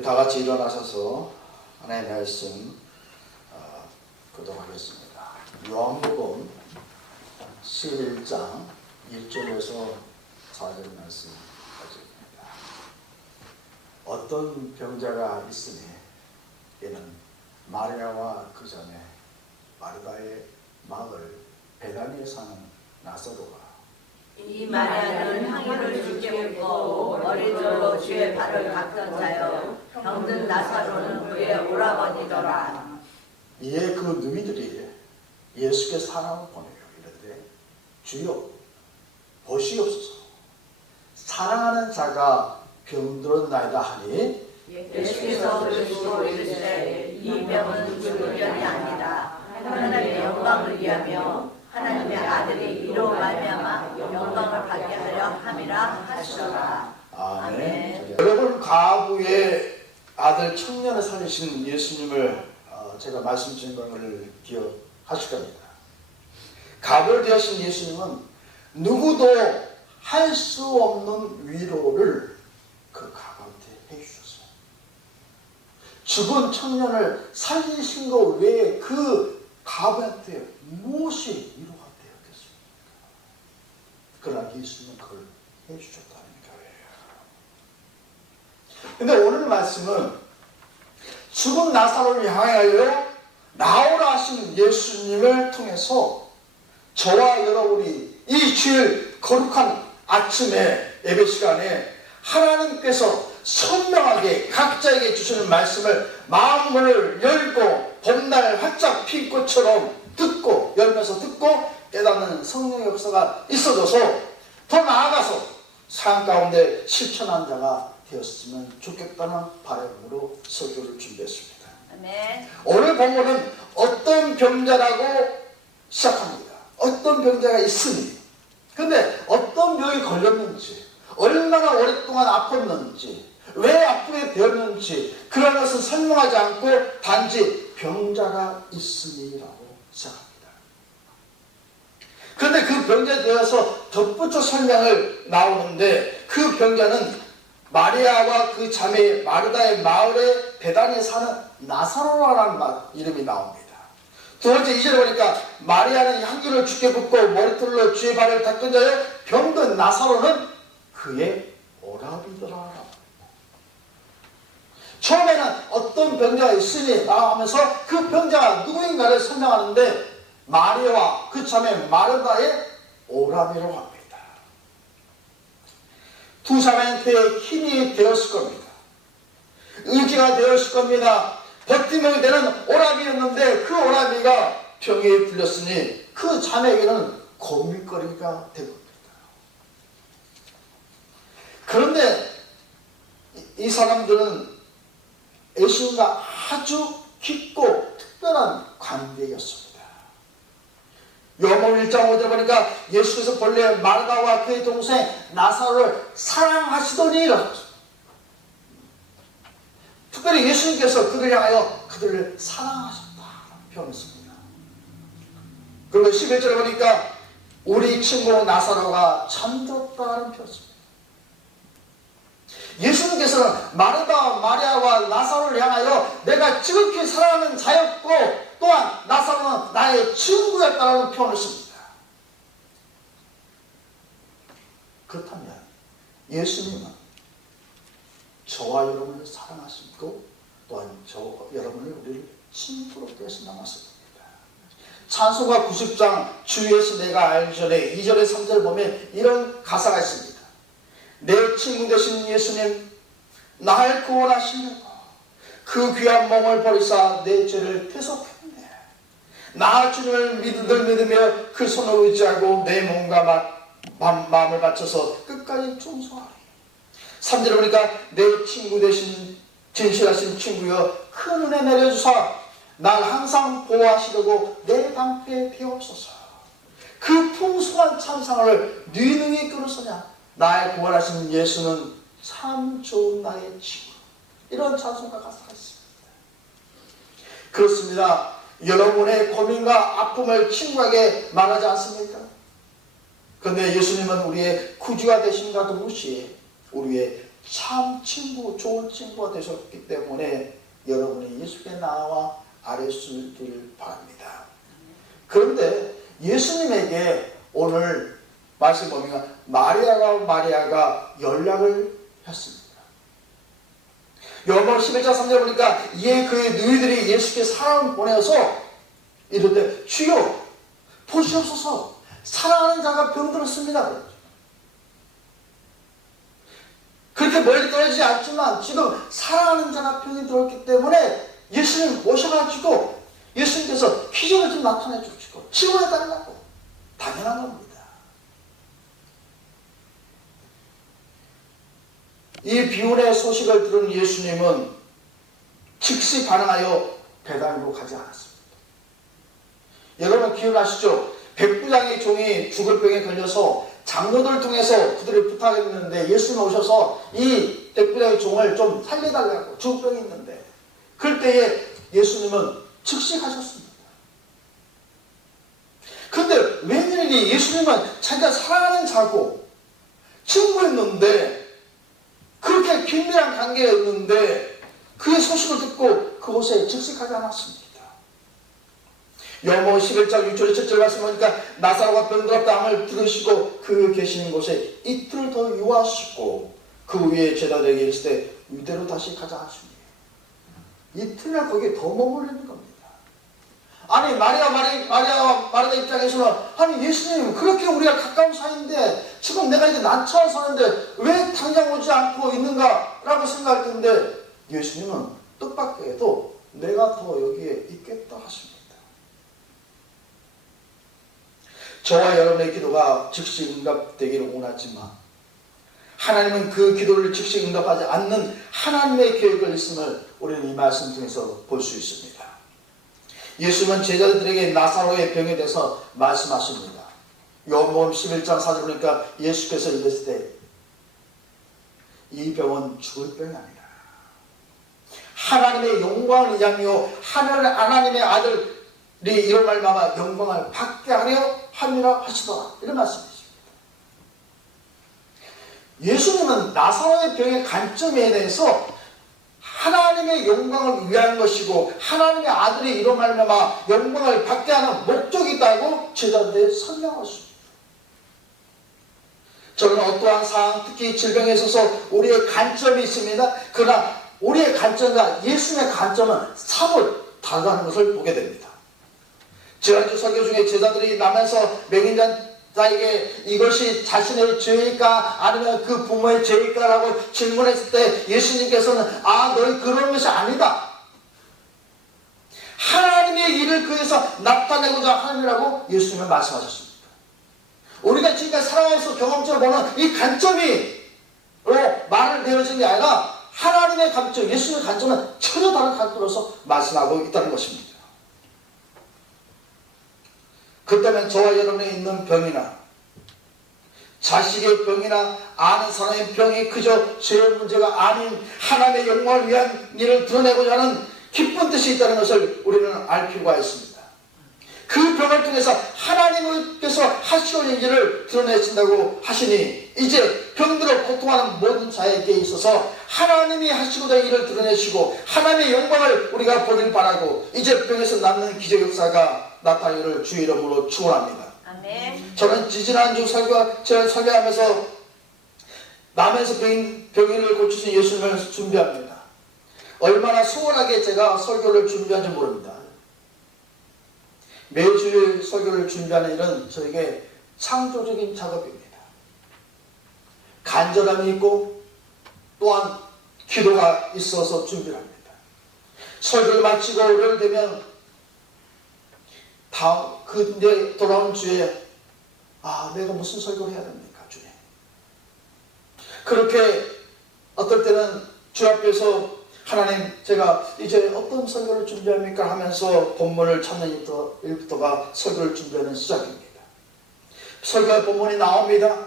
우리 다 같이 일어나셔서 하나님의 말씀 보도록 하겠습니다. 요한복음 11장 1절에서 4절 말씀까지입니다. 어떤 병자가 있으니 이는 마리아와 그 전에 마르다의 마을 베다니에 사는 나사로가 이 마리아는 향유를 주께 붓고 머리들로 주의 발을 닦던 자요 병든 나사로는 그의 오라버니더라. 이에 그 누이들이 예수께 사람을 보내요. 이르되 주여 보시옵소서 사랑하는 자가 병들었나이다 하니 예수께서 들으시고 이르시되 이 병은 죽을 병이 아니다. 하나님의 영광을 위하며 하나님의 아들이 이로 말미암아 영광을 받게 하려 함이라 하시더라. 아멘. 여러분, 과부의 아들 청년을 살리신 예수님을 제가 말씀드린 것을 기억하실 겁니다. 과부를 되신 예수님은 누구도 할 수 없는 위로를 그 과부한테 해주셨어요. 죽은 청년을 살리신 것 외에 그 과부한테 무엇이 위로가 되었겠습니까? 그러나 예수님은 그걸 해주셨다는 거예요. 근데 오늘 말씀은 죽은 나사로를 향하여 나오라 하신 예수님을 통해서 저와 여러분이 이 주일 거룩한 아침에 예배 시간에 하나님께서 선명하게 각자에게 주시는 말씀을 마음을 열고 봄날 활짝 핀 꽃처럼 듣고 열면서 듣고 깨닫는 성령의 역사가 있어져서 더 나아가서 삶 가운데 실천한 자가 되었으면 좋겠다는 바람으로 설교를 준비했습니다. 아멘. 오늘 본문은 어떤 병자라고 시작합니다. 어떤 병자가 있으니, 근데 어떤 병이 걸렸는지, 얼마나 오랫동안 아팠는지, 왜 아프게 되었는지 그런 것은 설명하지 않고 단지 병자가 있으니라고 시작합니다. 그런데 그 병자에 대해서 덧붙여 설명을 나오는데 그 병자는 마리아와 그 자매 마르다의 마을에 베다니에 사는 나사로라는 이름이 나옵니다. 두 번째 2절에 보니까 마리아는 향기를 주께 붓고 머리털로 주의 발을 닦은 자요 병든 나사로는 그의 오라비더라. 처음에는 어떤 병자가 있으니 하면서 그 병자가 누구인가를 설명하는데 마리아와 그 자매 마르다의 오라비라고 합니다. 두 자매한테 힘이 되었을 겁니다. 의지가 되었을 겁니다. 버팀목이 되는 오라비였는데 그 오라비가 병에 들렸으니 그 자매에게는 고민거리가 된 겁니다. 그런데 이 사람들은 예수님과 아주 깊고 특별한 관계였습니다. 요한복음 1장 5절 보니까 예수께서 본래 마르다와 그의 동생 나사로를 사랑하시더니 특별히 예수님께서 그를 향하여 그들을 사랑하셨다는 표현을 씁니다. 그리고 11절에 보니까 우리 친구 나사로가 잠들었다는 표현을 씁니다. 예수님께서는 마르다, 마리아와 나사로를 향하여 내가 지극히 사랑하는 자였고 또한 나사로는 나의 친구였다는 표현을 씁니다. 그렇다면 예수님은 저와 여러분을 사랑하시고 또한 여러분을 우리를 친구로 대신하셨습니다. 찬송가 90장 주 예수 내가 알기 전에 2절에 3절 보면 이런 가사가 있습니다. 내 친구 되신 예수님 나를 구원하시며 그 귀한 몸을 버리사 내 죄를 대속했네. 나 주님을 믿으며 그 손을 의지하고 내 몸과 마음을 바쳐서 끝까지 충성하리. 3절에 보니까 내 친구 되신 진실하신 친구여 큰 은혜 내려주사 날 항상 보호하시려고 내 방패에 비옵소서. 그 풍성한 찬상을 네 능히 끊으소냐. 나의 구원하신 예수는 참 좋은 나의 친구. 이런 찬송가 가사가 있습니다. 그렇습니다. 여러분의 고민과 아픔을 친구에게 말하지 않습니까? 그런데 예수님은 우리의 구주가 되신과 동시에 우리의 참 친구, 좋은 친구가 되셨기 때문에 여러분이 예수께 나와 아뢰시길 바랍니다. 그런데 예수님에게 오늘 말씀 보면 마리아가 연락을 했습니다. 요한복음 11장 3절 보니까 이에 그의 누이들이 예수께 사람을 보내어서 이르되 주여 보시옵소서 사랑하는 자가 병들었습니다. 그렇게 멀리 떨어지지 않지만 지금 사랑하는 자가 병이 들었기 때문에 예수님 오셔가지고 예수님께서 기적을 좀 나타내 주시고 치료해달라고 당연한 겁니다. 이 비운의 소식을 들은 예수님은 즉시 반응하여 베다니로 가지 않았습니다. 여러분 기억나시죠? 백부장의 종이 죽을 병에 걸려서 장로들을 통해서 그들을 부탁했는데 예수님 오셔서 이 백부장의 종을 좀 살려달라고 죽을 병이 있는데 그럴 때에 예수님은 즉시 가셨습니다. 그런데 웬일이니 예수님은 자기가 사랑하는 자고 친구였는데 그렇게 긴밀한 관계였는데 그의 소식을 듣고 그곳에 즉시 가지 않았습니다. 요한복음 11장 6절 7절 말씀 보니까 나사로가 병들었다함을 들으시고 그 계시는 곳에 이틀 더 유하시고 그 위에 제자들에게 이르실 때 이대로 다시 가자 하시니 이틀이나 거기에 더 머무르는 겁니다. 아니 마리아 입장에서는 아니 예수님 그렇게 우리가 가까운 사이인데 지금 내가 이제 난처한 사는데 왜 당장 오지 않고 있는가 라고 생각할 텐데 예수님은 뜻밖에도 내가 더 여기에 있겠다 하십니다. 저와 여러분의 기도가 즉시 응답되기를 원하지만 하나님은 그 기도를 즉시 응답하지 않는 하나님의 계획을 있음을 우리는 이 말씀 통해서 볼 수 있습니다. 예수님은 제자들에게 나사로의 병에 대해서 말씀하십니다. 요한복음 11장 4절 보니까 예수께서 이랬을 때 이 병은 죽을 병이 아니라 하나님의 영광을 이야기하며 하나님의 아들이 이런 말마다 영광을 받게 하려 함이라 하시더라. 이런 말씀이십니다. 예수님은 나사로의 병의 관점에 대해서 하나님의 영광을 위한 것이고 하나님의 아들이 이런 말마다 영광을 받게 하는 목적이 있다고 제자들에게 설명하십니다. 저는 어떠한 상황, 특히 질병에 있어서 우리의 관점이 있습니다. 그러나 우리의 관점과 예수님의 관점은 사뭇 다르다는 것을 보게 됩니다. 지난주 설교 중에 제자들이 나면서 맹인자에게 이것이 자신의 죄일까 아니면 그 부모의 죄일까 라고 질문했을 때 예수님께서는 너희 그런 것이 아니다. 하나님의 일을 그에서 나타내고자 하느라고 예수님은 말씀하셨습니다. 우리가 지금까지 살아가면서 경험적으로 보는 이 관점으로 말을 되어진 게 아니라 하나님의 관점, 예수님의 관점은 전혀 다른 관점으로서 말씀하고 있다는 것입니다. 그렇다면 저와 여러분에 있는 병이나 자식의 병이나 아는 사람의 병이 그저 죄의 문제가 아닌 하나님의 영광을 위한 일을 드러내고자 하는 기쁜 뜻이 있다는 것을 우리는 알 필요가 있습니다. 그 병을 통해서 하나님께서 하시고자 일을 드러내신다고 하시니 이제 병들어 고통하는 모든 자에게 있어서 하나님이 하시고자 일을 드러내시고 하나님의 영광을 우리가 보길 바라고 이제 병에서 남는 기적 역사가 나타나기를 주의 이름으로 축원합니다. 아멘. 저는 지지난주 설교하면서 남에서 병인을 고치신 예수님을 준비합니다. 얼마나 수월하게 제가 설교를 준비한지 모릅니다. 매주일 설교를 준비하는 일은 저에게 창조적인 작업입니다. 간절함이 있고 또한 기도가 있어서 준비를 합니다. 설교를 마치고 오늘 되면 근데 돌아온 주에 내가 무슨 설교를 해야 됩니까 주님? 그렇게 어떨 때는 주 앞에서 하나님 제가 이제 어떤 설교를 준비합니까 하면서 본문을 찾는 일부터가 설교를 준비하는 시작입니다. 설교의 본문이 나옵니다.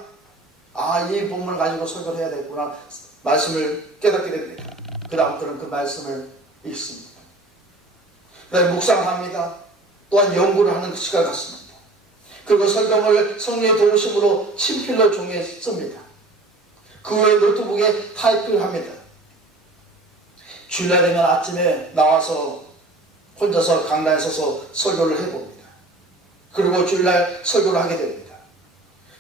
이 본문을 가지고 설교를 해야 되겠구나 말씀을 깨닫게 됩니다. 그 다음부터는 그 말씀을 읽습니다. 그 다음에 묵상합니다. 또한 연구를 하는 시간을 갖습니다. 그리고 설교를 성령의 도우심으로 친필로 종이에 씁니다. 그 후에 노트북에 타이핑을 합니다. 주일날 되면 아침에 나와서 혼자서 강단에 서서 설교를 해봅니다. 그리고 주일날 설교를 하게 됩니다.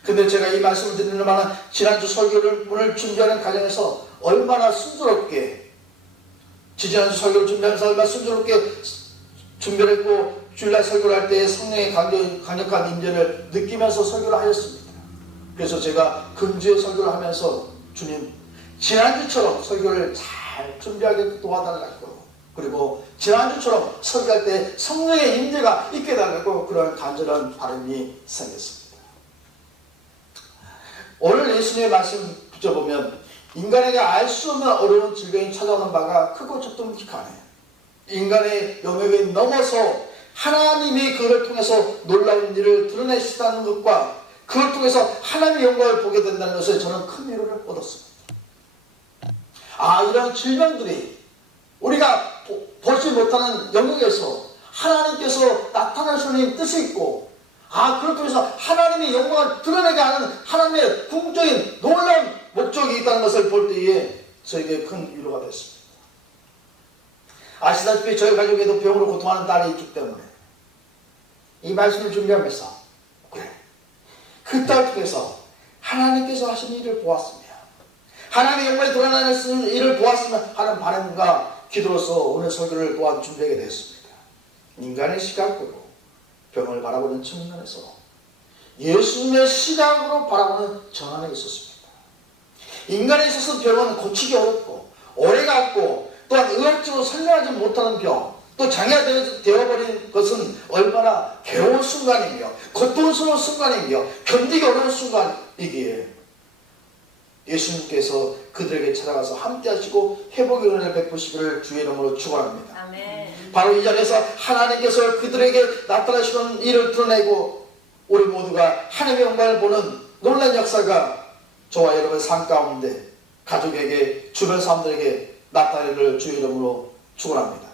근데 제가 이 말씀을 드리는 말은 지난주 설교를 오늘 준비하는 과정에서 얼마나 순조롭게, 지난주 설교를 준비하면서 얼마나 순조롭게 준비를 했고 주일날 설교를 할 때 성령의 강력한 임재를 느끼면서 설교를 하였습니다. 그래서 제가 금주에 설교를 하면서 주님, 지난주처럼 설교를 잘 준비하게 도와달라고, 그리고 지난주처럼 설교할 때 성령의 임재가 있게 달라고 그런 간절한 바람이 생겼습니다. 오늘 예수님의 말씀 붙여보면 인간에게 알 수 없는 어려운 질병이 찾아오는 바가 크고 좁든 기간에 인간의 영역을 넘어서 하나님이 그를 통해서 놀라운 일을 드러내시다는 것과 그걸 통해서 하나님의 영광을 보게 된다는 것에 저는 큰 위로를 얻었습니다. 이런 질병들이 우리가 보지 못하는 영역에서 하나님께서 나타나시는 뜻이 있고, 그걸 통해서 하나님의 영광을 드러내게 하는 하나님의 궁극적인 놀라운 목적이 있다는 것을 볼 때에 저에게 큰 위로가 됐습니다. 아시다시피 저희 가족에도 병으로 고통하는 딸이 있기 때문에 이 말씀을 준비하면서 그 딸 통해서 하나님께서 하신 일을 보았으며 하나님의 영광이 드러나는 일을 보았으면 하는 바람과 기도로서 오늘 설교를 또한 준비하게 되었습니다. 인간의 시각으로 병을 바라보는 측면에서 예수님의 시각으로 바라보는 전환이 있었습니다. 인간에 있어서 병은 고치기 어렵고 오래가고 또한 의학적으로 설명하지 못하는 병, 또 장애가 되어버린 것은 얼마나 괴로운 순간이며 고통스러운 순간이며 견디기 어려운 순간이기에 예수님께서 그들에게 찾아가서 함께 하시고 회복의 은혜를 베푸시기를 주의 이름으로 축원합니다. 아멘. 바로 이 자리에서 하나님께서 그들에게 나타나시는 일을 드러내고 우리 모두가 하나님의 영광을 보는 놀라운 역사가 저와 여러분의 삶 가운데 가족에게 주변 사람들에게 나타나기를 주의 이름으로 축원합니다.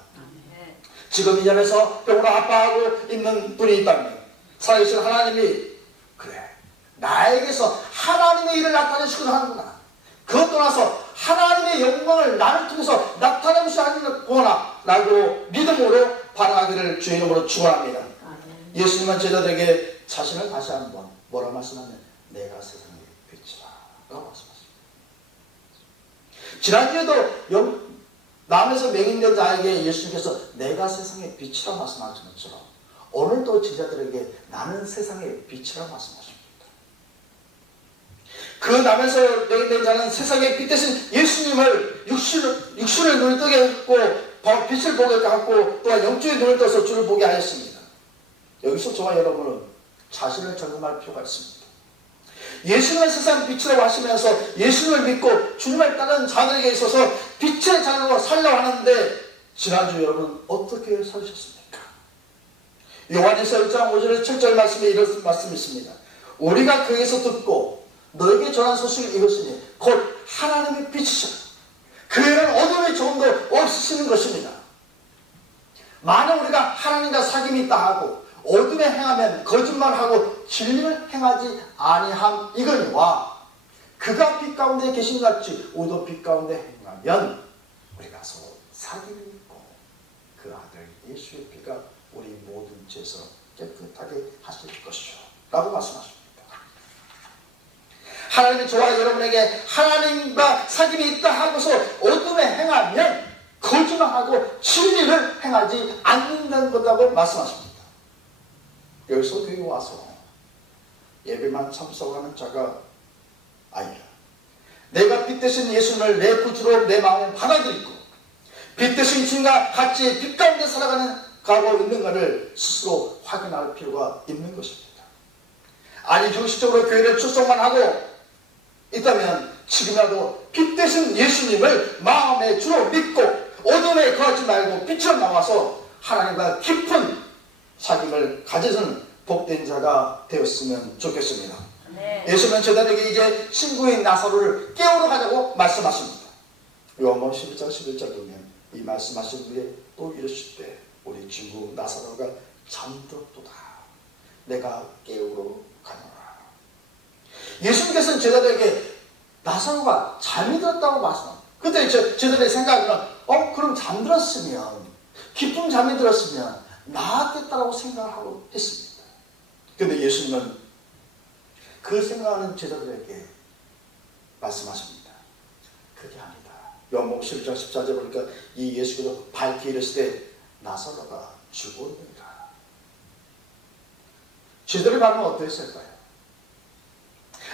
지금 이 자리에서 병으로 아파하고 있는 분이 있다면 살아계신 하나님이 나에게서 하나님의 일을 나타내시고자 하는구나, 그것 떠나서 하나님의 영광을 나를 통해서 나타내시고자 하는구나 라고 믿음으로 반응하기를 주의 이름으로 축원합니다. 예수님은 제자들에게 자신을 다시 한번 뭐라 말씀하면 내가 세상의 빛이라 라고 말씀하십니다. 지난주에도 남에서 맹인된 자에게 예수님께서 내가 세상의 빛이라 말씀하신 것처럼 오늘도 제자들에게 나는 세상의 빛이라 말씀하십니다. 그 남에서 맹인된 자는 세상의 빛 대신 예수님을 육신의 눈을 뜨게 했고 빛을 보게 하고 또한 영적인 눈을 떠서 주를 보게 하였습니다. 여기서 저와 여러분은 자신을 점검할 필요가 있습니다. 예수님은 세상 빛이라고 하시면서 예수님을 믿고 주님을 따르는 자들에게 있어서 빛의 자녀로 살려고 하는데 지난주 여러분 어떻게 살으셨습니까? 요한에서 1장 5절에서 7절 말씀에 이런 말씀이 있습니다. 우리가 그에게서 듣고 너에게 전한 소식을 이것이니 곧 하나님의 빛이시라. 그에는 어둠이 조금도 없으시는 것입니다. 만약 우리가 하나님과 사귐이 있다 하고 어둠에 행하면 거짓말하고 진리를 행하지 아니함 이거니와 그가 빛 가운데 계신 같이 우리도 빛 가운데 행하면 우리가 서로 사귐이 있고 그 아들 예수의 피가 우리 모든 죄에서 깨끗하게 하실 것이요 라고 말씀하십니다. 하나님이 저와 여러분에게 하나님과 사귐이 있다 하고서 어둠에 행하면 거짓말하고 진리를 행하지 않는다는 것이라고 말씀하십니다. 여기서 교회 와서 예배만 참석하는 자가 아니라 내가 빛 대신 예수님을 내 구주로 내 마음에 받아들이고 빛 대신 주님과 같이 빛 가운데 살아가고 있는가를 스스로 확인할 필요가 있는 것입니다. 아니 형식적으로 교회를 출석만 하고 있다면 지금이라도 빛 대신 예수님을 마음의 주로 믿고 어둠에 거하지 말고 빛으로 나와서 하나님과 깊은 사귐을 가져는 복된 자가 되었으면 좋겠습니다. 네. 예수님은 제자들에게 이제 친구인 나사로를 깨우러 가자고 말씀하십니다. 요한복음 11장 11절 보면 이 말씀하신 후에 또 이르실 때 우리 친구 나사로가 잠들었도다. 내가 깨우러 가노라. 예수님께서는 제자들에게 나사로가 잠이 들었다고 말씀합니다. 그때 저들의 생각은 그럼 잠들었으면, 깊은 잠이 들었으면 나았겠다라고 생각을 하고 했습니다. 그런데 예수님은 그 생각하는 제자들에게 말씀하십니다. 그게 아니다. 요한복음 11장 14절 보니까 이 예수께서 밝히 이르시되 때 나사로가 죽었느니라. 제자들의 반응은 어떠했을까요?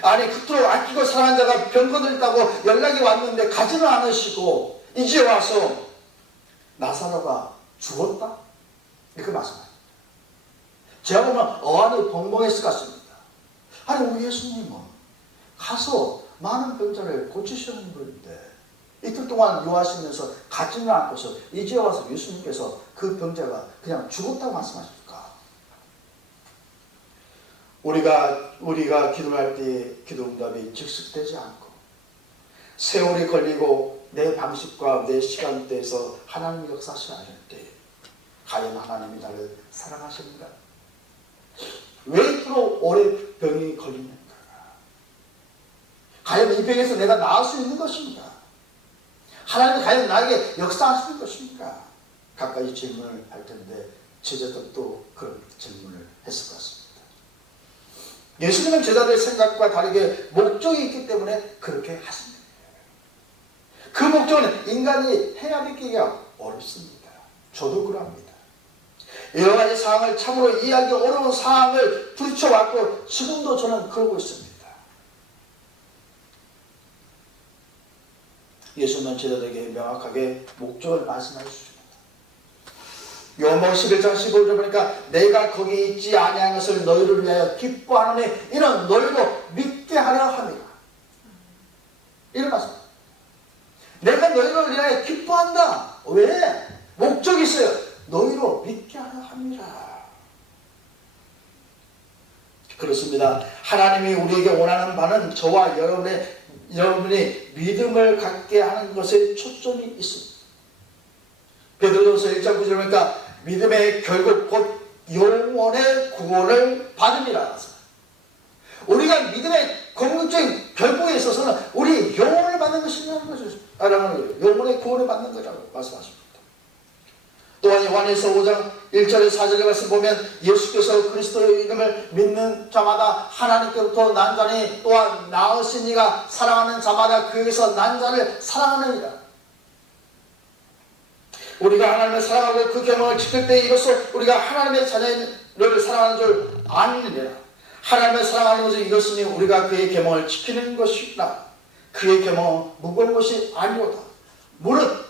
아니, 그토록 아끼고 사랑한 자가 병건을 있다고 연락이 왔는데 가지는 않으시고 이제 와서 나사로가 죽었다? 이렇게 말씀합니다. 제가 보면 어안이 벙벙했을 것 같습니다. 아니, 우리 예수님은 가서 많은 병자를 고치시는 분인데 이틀 동안 요하시면서 가지는 않고서 이제 와서 예수님께서 그 병자가 그냥 죽었다고 말씀하십니까? 우리가 기도할 때 기도 응답이 즉석되지 않고 세월이 걸리고 내 방식과 내 시간대에서 하나님의 역사하시지 않을 때 과연 하나님이 나를 사랑하십니까? 왜 이토록 오래 병이 걸리는가? 과연 이 병에서 내가 나을 수 있는 것입니까? 하나님이 과연 나에게 역사하시는 것입니까? 가까이 질문을 할 텐데 제자들도 그런 질문을 했을 것 같습니다. 예수님은 제자들의 생각과 다르게 목적이 있기 때문에 그렇게 하십니다. 그 목적은 인간이 헤아리기가 어렵습니다. 저도 그럽니다. 여러 가지 상황을 참으로 이해하기 어려운 상황을 부딪혀왔고 지금도 저는 그러고 있습니다. 예수님은 제자들에게 명확하게 목적을 말씀해 주십니다. 요한복음 11장 15절 보니까 내가 거기 있지 아니한 것을 너희를 위하여 기뻐하노니 이는 너희로 믿게 하려 함이라. 이런 말씀. 내가 너희를 위하여 기뻐한다. 왜? 목적이 있어요. 너희로 믿게 하려 함이라. 그렇습니다. 하나님이 우리에게 원하는 바는 저와 여러분이 믿음을 갖게 하는 것에 초점이 있습니다. 베드로전서 1장 9절 보니까 믿음의 결국 곧 영혼의 구원을 받음이라. 우리가 믿음의 궁극적인 결국에 있어서는 우리 영혼을 받는 것이라는 거죠. 영혼의 구원을 받는 거라고 말씀하십니다. 또한 요한에서 5장 1절에 4절에 말씀 보면 예수께서 그리스도의 이름을 믿는 자마다 하나님께로부터 난 자니 또한 나으신 이가 사랑하는 자마다 그에게서 난 자를 사랑하느니라. 우리가 하나님을 사랑하고 그 계명을 지킬 때 이것을 우리가 하나님의 자녀를 사랑하는 줄 아느니라. 하나님을 사랑하는 것은 이것이니 우리가 그의 계명을 지키는 것이라. 그의 계명은 무거운 것이 아니로다. 무릇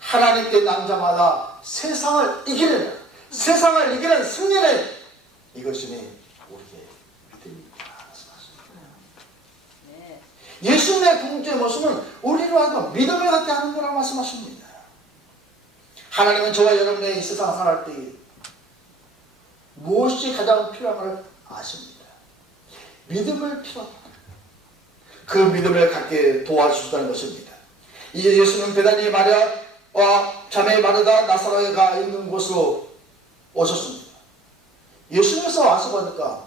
하나님께 난 자마다 세상을 이기는 승리는 이것이니 우리의 믿음입니다. 네. 예수님의 궁극적인 모습은 우리로 하여금 믿음을 갖게 하는 거라고 말씀하십니다. 하나님은 저와 여러분의 이 세상 살아갈 때 무엇이 가장 필요한가를 아십니다. 믿음을 필요합니다. 그 믿음을 갖게 도와주시다는 것입니다. 이제 예수는 베다니 마리아와 자매 마르다 나사로가 있는 곳으로 오셨습니다. 예수님께서 와서 보니까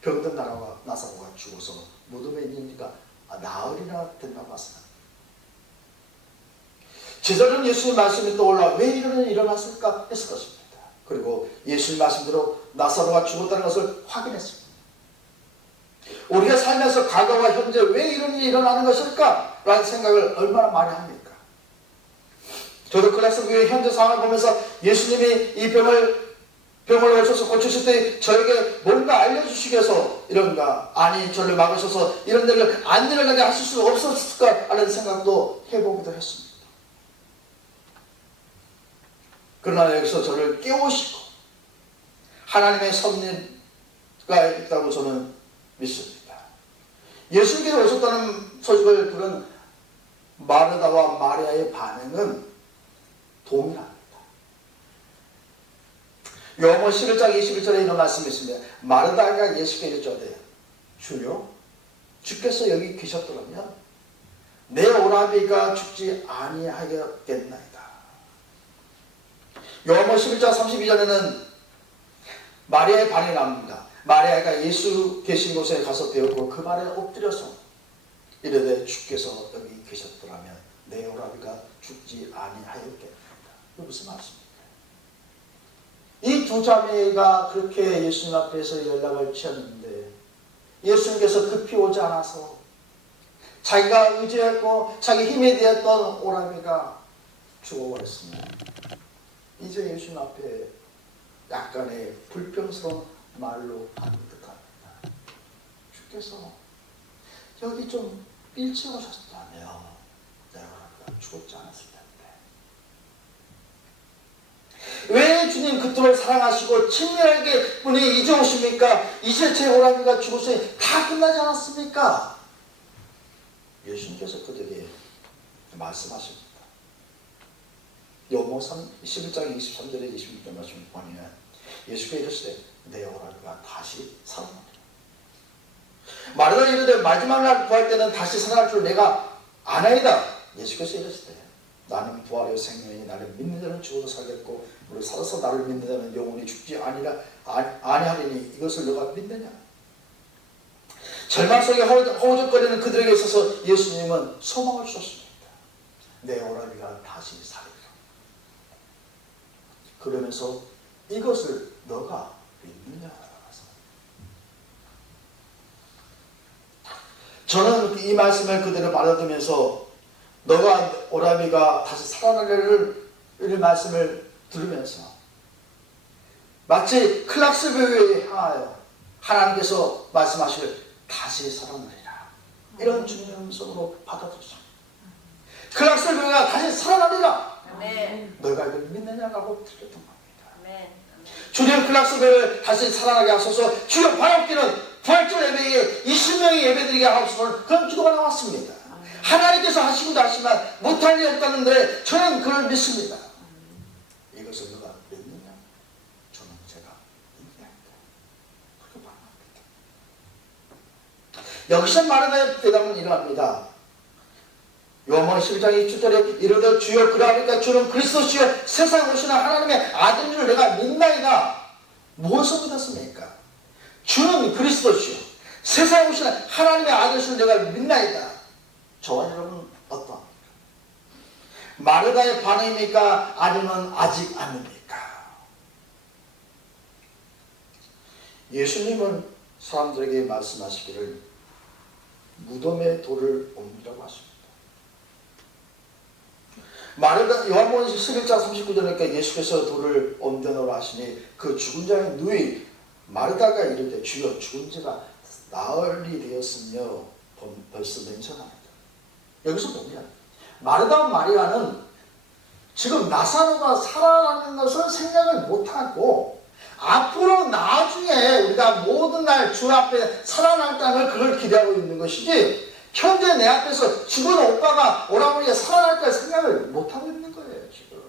병든 나사로가 죽어서 무덤에 있으니까 나으리라 된다고 말씀합니다. 제자들은 예수님 말씀이 떠올라 왜 이런 일이 일어났을까 했을 것입니다. 그리고 예수님 말씀대로 나사로가 죽었다는 것을 확인했습니다. 우리가 살면서 과거와 현재 왜 이런 일이 일어나는 것일까? 라는 생각을 얼마나 많이 합니까? 저도 그래서 현재 상황을 보면서 예수님이 이 병을 오셔서 고치실 때 저에게 뭔가 알려주시기 위해서 이런가? 아니 저를 막으셔서 이런 일을 안 일어나게 하실 수 없었을까? 라는 생각도 해보기도 했습니다. 그러나 여기서 저를 깨우시고 하나님의 섭리가 있다고 저는 믿습니다. 예수님께서 오셨다는 소식을 들은 마르다와 마리아의 반응은 동일합니다. 요한복음 11장 21절에 이런 말씀이 있습니다. 마르다가 예수께 여쭤대요. 주여, 주께서 여기 계셨더라면 내 오라비가 죽지 아니하겠나이다. 요한복음 11장 32절에는 마리아의 반응이 나옵니다. 마리아가 예수 계신 곳에 가서 배웠고 그 말에 엎드려서 이르되 주께서 여기 계셨더라면 내 오라비가 죽지 아니하였겠다. 이게 무슨 말씀입니까? 이 두 자매가 그렇게 예수님 앞에서 연락을 취했는데 예수님께서 급히 오지 않아서 자기가 의지했고 자기 힘에 대했던 오라비가 죽어버렸습니다. 이제 예수님 앞에 약간의 불평스러운 말로 하는 듯합니다. 주께서 여기 좀 일찍 오셨다면 내가 죽었지 않았을 텐데. 왜 주님 그토록 사랑하시고 친밀하게 분이 이제 오십니까? 이제 제 오라비가 죽었으니 다 끝나지 않았습니까? 예수님께서 그들에게 말씀하십니다. 요모상 11장 23절에 26절 말씀을 보면 예수께서 이르시되 내 오라비가 다시 살아나리라. 마르다 이르되 마지막 날 부활 때는 다시 살아날 줄 내가 아나이다. 예수께서 이르시되 나는 부활의 생명이니 나를 믿는 자는 죽어도 살겠고 무릇 살아서 나를 믿는 자는 영원히 죽지 아니하리니 이것을 너가 믿느냐. 절망 속에 허우적거리는 그들에게 있어서 예수님은 소망을 주셨습니다. 내 오라비가 다시 살리라. 그러면서 이것을 너가 믿느냐. 저는 이 말씀을 그대로 받아들면서 너가 오라비가 다시 살아나리를 말씀을 들으면서 마치 클락스베이에 향하여 하나님께서 말씀하실 다시 살아나리라 이런 주님의 음성으로 받아들였습니다. 클락스베이가 다시 살아나리라. 너가 이걸 믿느냐라고 들렸던 겁니다. 주님 클락스베이를 다시 살아나게 하소서. 주여 반갑기는 부활절 예배에 20명의 예배드리게 하옵소서. 그런 기도가 나왔습니다. 하나님께서 하시고도 하시지만 못할 일이 없다는데 저는 그걸 믿습니다. 이것을 너가 믿느냐? 저는 제가 믿느냐입니다. 그렇게 말합니다. 여기서 말하는 대답은 이러합니다. 요한복음 11장 20절에 이르되 주여 그러하니까 주는 그리스도시여 세상 오시는 하나님의 아들인 줄 내가 믿나이다. 무엇을 믿었습니까? 주는 그리스도시요 세상에 오시는 하나님의 아들이신 내가 믿나이다. 저와 여러분은 어떠합니까? 마르다의 반응입니까? 아니면 아직 아닙니까? 예수님은 사람들에게 말씀하시기를 무덤에 돌을 옮기라고 하십니다. 마르다 요한복음 11장 39절에 예수께서 돌을 옮겨놓으라 하시니 그 죽은 자의 누이 마르다가 이르되 주여 죽은 자가 나흘이 되었으며 벌써 냄새납니다. 여기서 보면 마르다와 마리아는 지금 나사로가 살아나는 것을 생각을 못하고 앞으로 나중에 우리가 모든 날 주 앞에 살아날다는 그걸 기대하고 있는 것이지 현재 내 앞에서 죽은 오빠가 오라버니가 살아날까 생각을 못하고 있는 거예요. 지금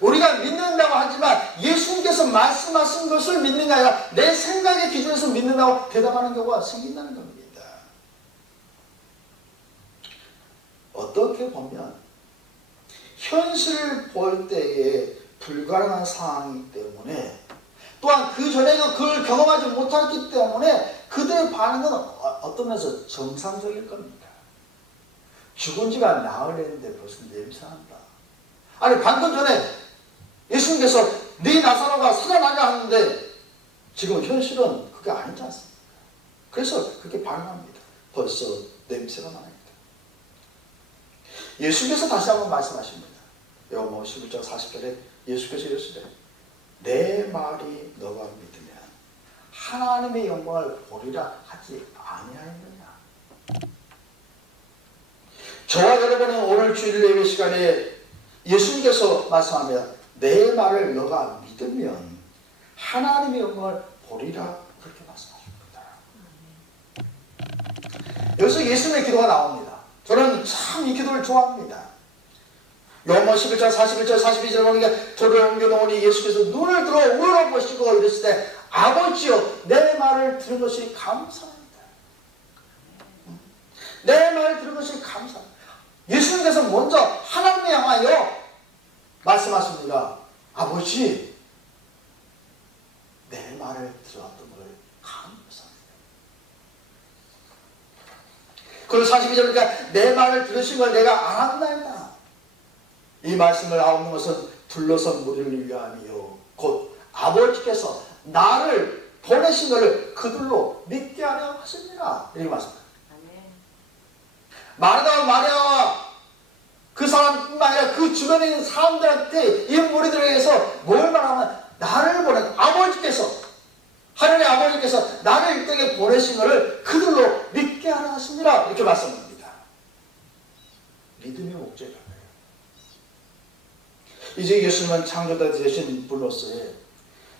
우리가 믿는다고 하지만 예수님께서 말씀하신 것을 믿느냐 아니라 내 생각의 기준에서 믿는다고 대답하는 경우가 생긴다는 겁니다. 어떻게 보면 현실을 볼 때에 불가능한 상황이기 때문에 또한 그 전에는 그걸 경험하지 못했기 때문에 그들의 반응은 어떤 면에서 정상적일 겁니다. 죽은 지가 나흘인데 벌써 냄새난다. 아니 방금 전에 예수님께서 네 나사로가 살아나냐 하는데 지금 현실은 그게 아니지 않습니까? 그래서 그렇게 반응합니다. 벌써 냄새가 납니다. 예수께서 다시 한번 말씀하십니다. 요한복음 11장 40절에 예수께서 이르시되 내 말이 너가 믿으면 하나님의 영광을 보리라 하지 아니하였느냐. 저와 여러분은 오늘 주일 예배 시간에 예수님께서 말씀합니다. 내 말을 너가 믿으면 하나님의 영광을 보리라 그렇게 말씀하십니다. 여기서 예수님의 기도가 나옵니다. 저는 참 이 기도를 좋아합니다. 요한복음 11장 41절 42절 보니까 돌을 옮겨놓으니 예수께서 눈을 들어 우러보시고 이르시되 아버지여 내 말을 들은 것이 감사합니다. 내 말을 들은 것이 감사합니다. 예수님께서 먼저 하나님에 향하여 말씀하십니다. 아버지 내 말을 들었던 걸 감사합니다. 그리고 42절 보니까 내 말을 들으신 걸 내가 알았나이다. 이 말씀을 하옵는 것은 둘러선 무리를 위함이요 곧 아버지께서 나를 보내신 것을 그들로 믿게 하려 하십니다. 이렇게 말씀합니다. 마르다와 그 사람뿐만 아니라 그 주변에 있는 사람들한테 이 무리들에게서 뭘 말하면 나를 보낸 아버지께서, 하나님의 아버지께서 나를 이 땅에 보내신 것을 그들로 믿게 하려 하십니다. 이렇게 말씀합니다. 믿음의 목적이 뭐예요? 이제 예수님은 창조자 되신 분으로서의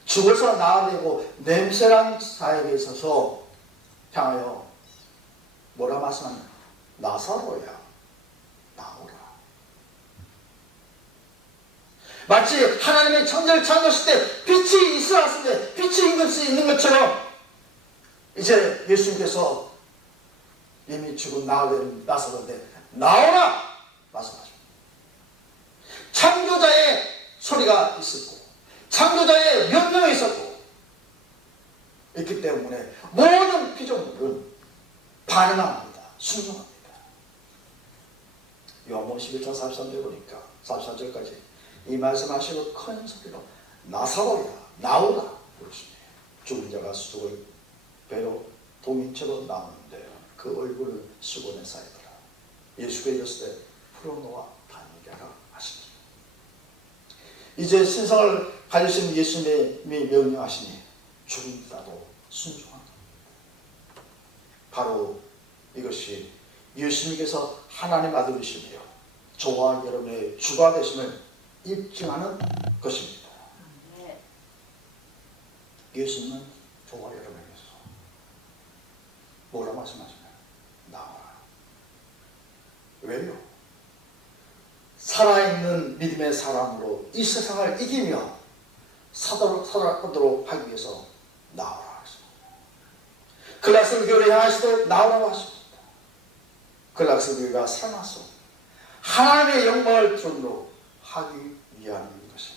죽어서 나아내고 냄새난 자에게 있어서 향하여 뭐라 말씀하냐? 나사로야, 나오라. 마치 하나님의 천지를 창조하실 때 빛이 있어왔을 때 빛이 있는 것처럼 이제 예수님께서 이미 죽은 나사로인데 나오라 말씀하십니다. 창조자의 소리가 있었고 창조자의 명령이 있었고 있기 때문에 모든 피조물은 반응합니다. 순종합니다. 요한복음 11장 43절 보니까 44절까지 이 말씀하시고 큰 소리로 나사로야 나오라 그러시네요. 죽은 자가 수족을 배로 동이처럼 나오는데 그 얼굴을 수건에 쌓이더라. 예수가 이랬을 때 풀어놓아 다니게 하라 하십니다. 이제 신성을 가지신 예수님이 명령하시니 죽은 자도 순종합니다. 바로 이것이 예수님께서 하나님 아들이시며 저와 여러분의 주가 되심을 입증하는 것입니다. 예수님은 저와 여러분에게서 뭐라 말씀하시나요? 나와라. 왜요? 살아있는 믿음의 사람으로 이 세상을 이기며 살아가도록 하기 위해서 나와라 하십니다. 글라스 교회를 향하시도록 나오라고 하십니다. 글라스 교회가 살아나서 하나님의 영광을 드러내도록 하기 위함인 것입니다.